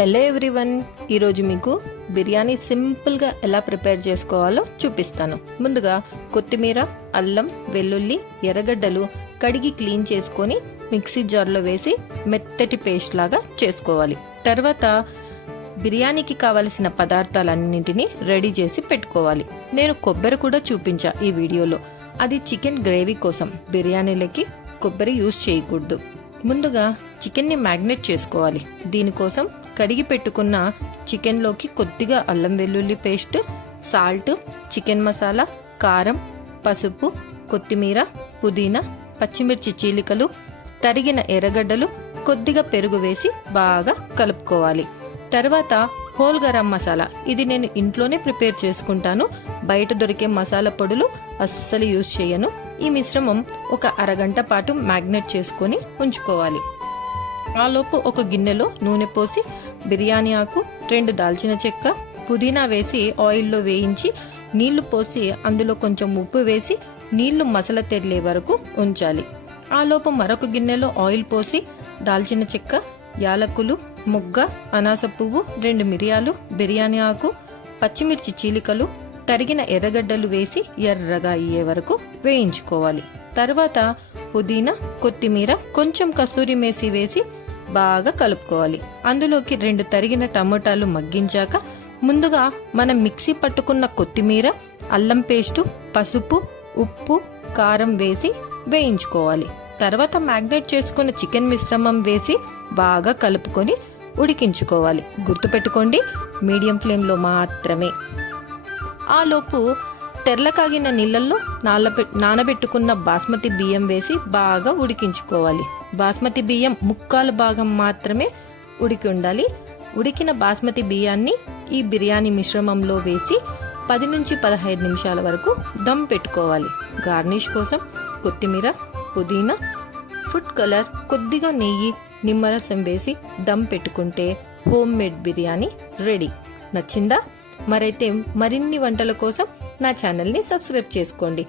Hello everyone, ఈరోజు మీకు బిర్యానీ సింపుల్గా ఎలా ప్రిపేర్ చేసుకోవాలో చూపిస్తాను. ముందుగా కొత్తిమీర, అల్లం, వెల్లుల్లి, ఎర్రగడ్డలు కడిగి క్లీన్ చేసుకొని మిక్సీ జార్లో వేసి మెత్తటి పేస్ట్ లాగా చేసుకోవాలి. తర్వాత బిర్యానీకి కావలసిన పదార్థాలన్నింటినీ రెడీ చేసి పెట్టుకోవాలి. నేను కొబ్బరి కూడా చూపించా ఈ వీడియోలో. అది చికెన్ గ్రేవీ కోసం, బిర్యానీలకి కొబ్బరి యూజ్ చేయకూడదు. ముందుగా చికెన్ని మ్యాగ్నేట్ చేసుకోవాలి. దీనికోసం కడిగి పెట్టుకున్న చికెన్లోకి కొద్దిగా అల్లం వెల్లుల్లి పేస్ట్, సాల్ట్, చికెన్ మసాలా, కారం, పసుపు, కొత్తిమీర, పుదీనా, పచ్చిమిర్చి చీలికలు, తరిగిన ఎర్రగడ్డలు, కొద్దిగా పెరుగు వేసి బాగా కలుపుకోవాలి. తర్వాత హోల్ గరం మసాలా, ఇది నేను ఇంట్లోనే ప్రిపేర్ చేసుకుంటాను. బయట దొరికే మసాలా పొడులు అస్సలు యూజ్ చేయను. ఈ మిశ్రమం ఒక అరగంట పాటు మ్యాగ్నేట్ చేసుకొని ఉంచుకోవాలి. ఆలోపు ఒక గిన్నెలో నూనె పోసి బిర్యానీ ఆకు, 2 దాల్చిన చెక్క, పుదీనా వేసి ఆయిల్లో వేయించి నీళ్లు పోసి అందులో కొంచెం ఉప్పు వేసి నీళ్లు మసల తెరిలే వరకు ఉంచాలి. ఆలోపు మరొక గిన్నెలో ఆయిల్ పోసి దాల్చిన చెక్క, యాలకులు, మొగ్గ, అనాస పువ్వు, 2 మిరియాలు, బిర్యానీ ఆకు, పచ్చిమిర్చి చీలికలు, తరిగిన ఎర్రగడ్డలు వేసి ఎర్రగా అయ్యే వరకు వేయించుకోవాలి. తర్వాత పుదీనా, కొత్తిమీర, కొంచెం కస్తూరి మేసి వేసి బాగా కలుపుకోవాలి. అందులోకి 2 తరిగిన టమోటాలు మగ్గించాక ముందుగా మనం మిక్సీ పట్టుకున్న కొత్తిమీర, అల్లం పేస్టు, పసుపు, ఉప్పు, కారం వేసి వేయించుకోవాలి. తర్వాత మ్యాగ్నేట్ చేసుకున్న చికెన్ మిశ్రమం వేసి బాగా కలుపుకొని ఉడికించుకోవాలి. గుర్తుపెట్టుకోండి, మీడియం ఫ్లేమ్లో మాత్రమే. ఆలోపు తెరలకాగిన నీళ్ళల్లో నానబెట్టుకున్న బాస్మతి బియ్యం వేసి బాగా ఉడికించుకోవాలి. బాస్మతి బియ్యం ముక్కాలు భాగం మాత్రమే ఉడికి ఉండాలి. ఉడికిన బాస్మతి బియ్యాన్ని ఈ బిర్యానీ మిశ్రమంలో వేసి 10 నుంచి 15 నిమిషాల వరకు దమ్ పెట్టుకోవాలి. గార్నిష్ కోసం కొత్తిమీర, పుదీనా, ఫుడ్ కలర్, కొద్దిగా నెయ్యి, నిమ్మరసం వేసి దమ్ పెట్టుకుంటే హోమ్ మేడ్ బిర్యానీ రెడీ. నచ్చిందా? మరైతే మరిన్ని వంటల కోసం నా ఛానల్ని సబ్స్క్రైబ్ చేసుకోండి.